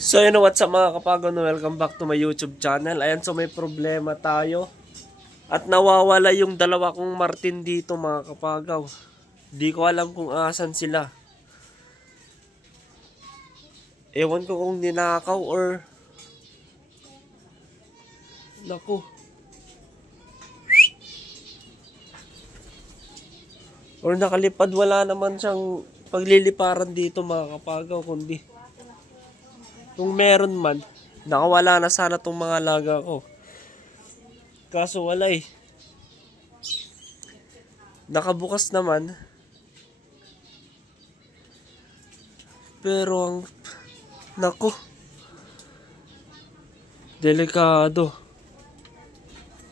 So you know what's up mga kapagaw, no? Welcome back to my YouTube channel. Ayan, so may problema tayo. At nawawala yung dalawa kong Martin dito mga kapagaw. Di ko alam kung asan sila. Ewan ko kung ninakaw or... Naku. Or nakalipad, wala naman siyang pagliliparan dito mga kapagaw, kundi... Kung meron man, nakawala na sana tong mga alaga ko. Kaso wala eh. Nakabukas naman. Pero ang... Naku. Delikado.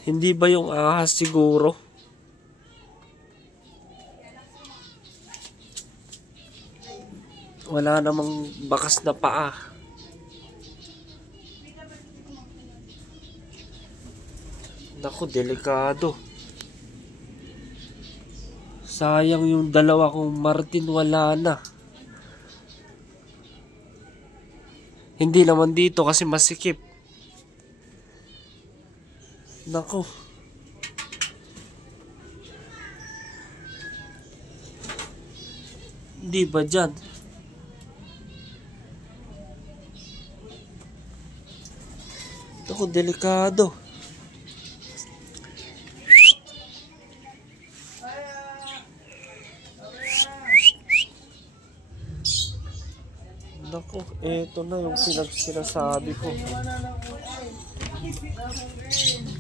Hindi ba yung ahas siguro? Wala namang bakas na paa. Naku, delikado. Sayang yung dalawa kong Martin, wala na. Hindi naman dito kasi masikip. Naku. Hindi ba dyan? Naku, delikado. Naku, eto na yung sinasabi ko.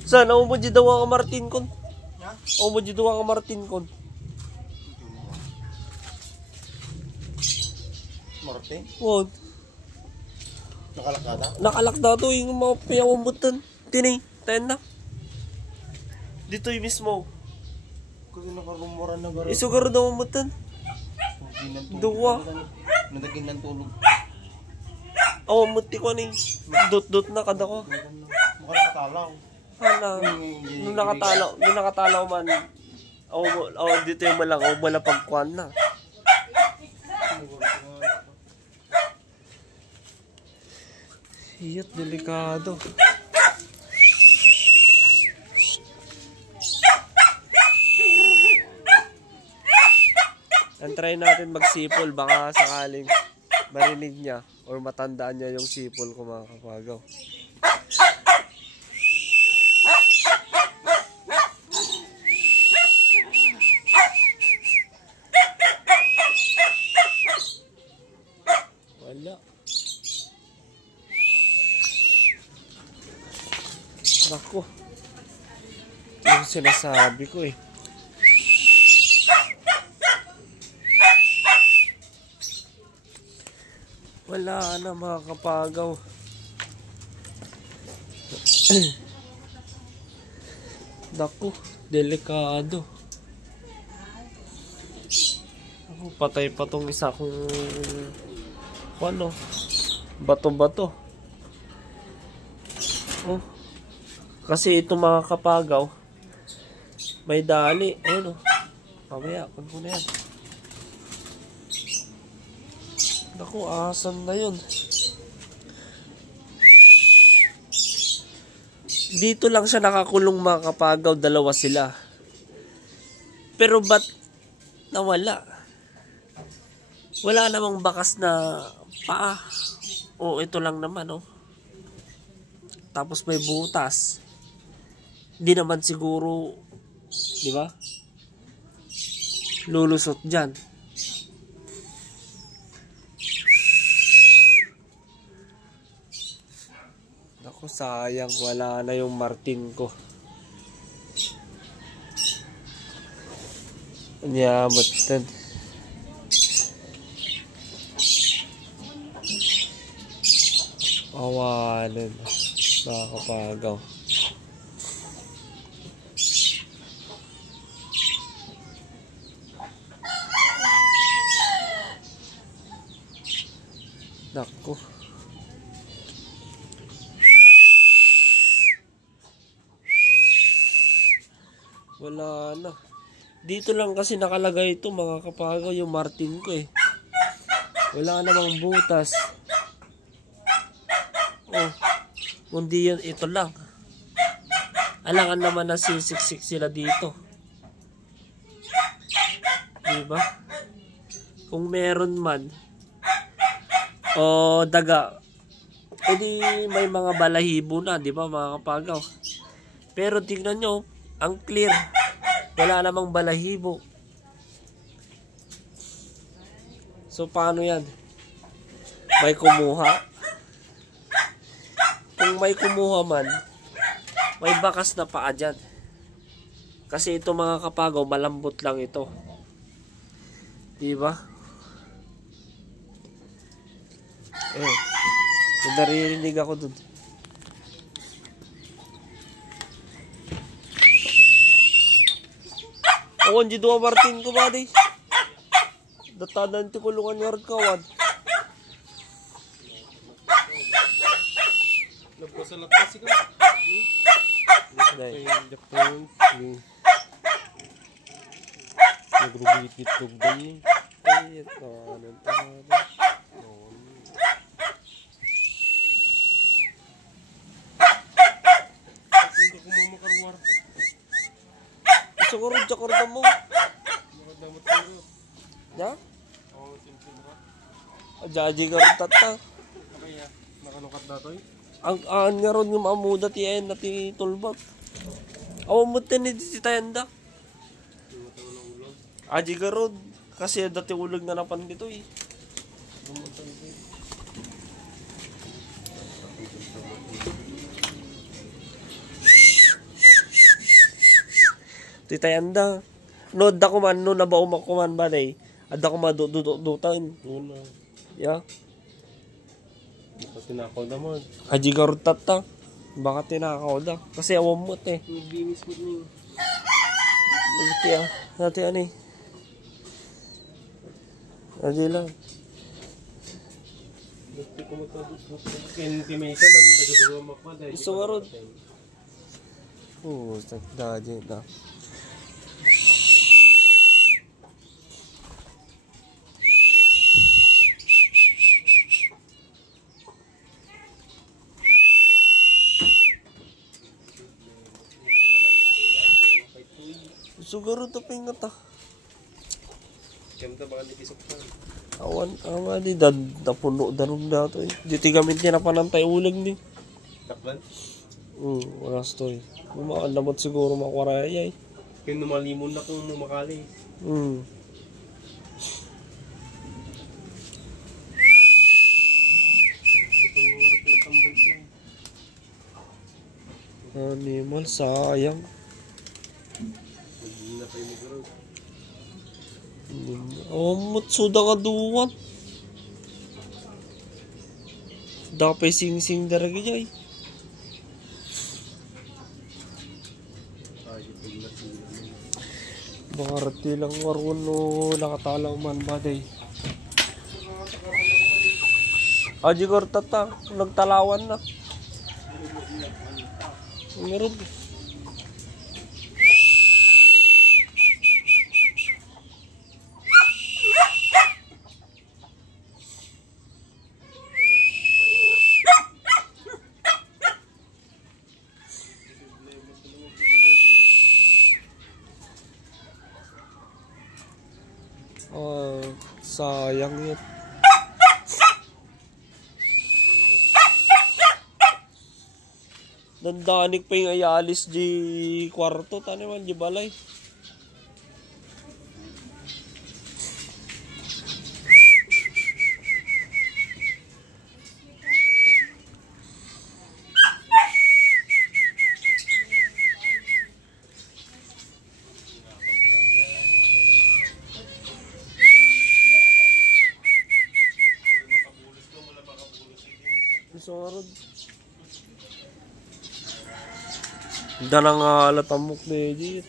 Saan? Ako mo di daw ang Martin kon? Ako mo di daw ang Martin kon? Martin? Oo. Nakalakada? Nakalakda to yung mga piyawambutan. Tinay, tayo na. Dito yung mismo. Kasi nakarumuran na garo. Isugaro daw ambutan. Dua. Nadagin ng tulog. Awa muti ko ni dot na kada ko. Mukha nakatalaw. Hala. Nung nakatalaw man. Awa dito yung malang wala pagkuan na. Hiyat, delikado. Try natin magsipol, baka sakaling marinig niya or matandaan niya yung sipol ko mga kapagaw. Wala. Naku. Yung sinasabi ko eh. Wala na mga kapagaw. Naku, delikado. Ako, patay pa tong isa kong ano, bato-bato. Oh. Kasi ito mga kapagaw, may dali. Ayun oh. Mamaya, pag ko na yan. Naku, asan na yun? Dito lang siya nakakulong mga kapagaw, dalawa sila. Pero ba't nawala? Wala namang bakas na paa. O, ito lang naman, oh. Tapos may butas. Hindi naman siguro, di ba? Lulusot dyan. Ako, sayang, wala na yung Martin ko. Anyamot din. Awalan. Nakakapagaw. Naku. Wala na. Dito lang kasi nakalagay ito mga kapagaw yung Martin ko eh. Wala namang butas. Oh, kundi yun, ito lang. Alangan naman na sisiksik sila dito. Diba? Kung meron man, o daga, edi may mga balahibo na, di ba mga kapagaw? Pero tingnan nyo, ang clear. Wala namang balahibo. So, paano yan? May kumuha. Kung may kumuha man, may bakas na paa dyan. Kasi ito mga kapagaw, malambot lang ito. Diba? May naririnig ako dun. Awan, di dua Martin ko ba di? Datanan ti kulungan nga kawan. Nagpasalat kasi ka. Japon. Nagrugit tugdan ni. Ay, ito. Anong tarada? Hindi ko mo makarwar. Siguro, jakarda mo. Makadamot ko. Ya? Oo, simple ka. Ajaji ka rin tata. Kaya, nakalukat na to eh. Ang nga ron yung maamuda ti ayan na ti tulbag. Awan mo tinid si tayanda. Aji ka ron. Kasi dati ulag na napan dito eh. Ti tayanda. No, da ko man, no, nabaw makuman ba day? Ada ko madudutan. Una. Ya. Baka tinakaw naman. Aji ka ron tata. Baka tinakaw da. Kasi awan mo te. Nagbimis mo niyo. Iti ah. Nati ano eh. Aji lang. Gusto ko kintimesa nagdagawa makwa dahil. Gusto nga ron. Oo, nagdaji na. Siguro ito pingat ah. Kaya baka nabisok pa. Awan di napuno darong dato eh. Diti kami tinapanantay ulag ni. Taklan? Wala story. Umaandamot siguro makwaraya eh. Kaya numalimon na kung mumakali. Animal, sayang. Hindi na tayo mag-road. Suda ka duwan. Dapay sing-sing daragi jay. Bakarati lang warun no nakatalang man baday. Aji tata nagtalawan na. Meron. Sayang yun. Nandanik pa yung ayalis di kwarto. Taniman di balay. Sorod. Dala nga latamok na yun.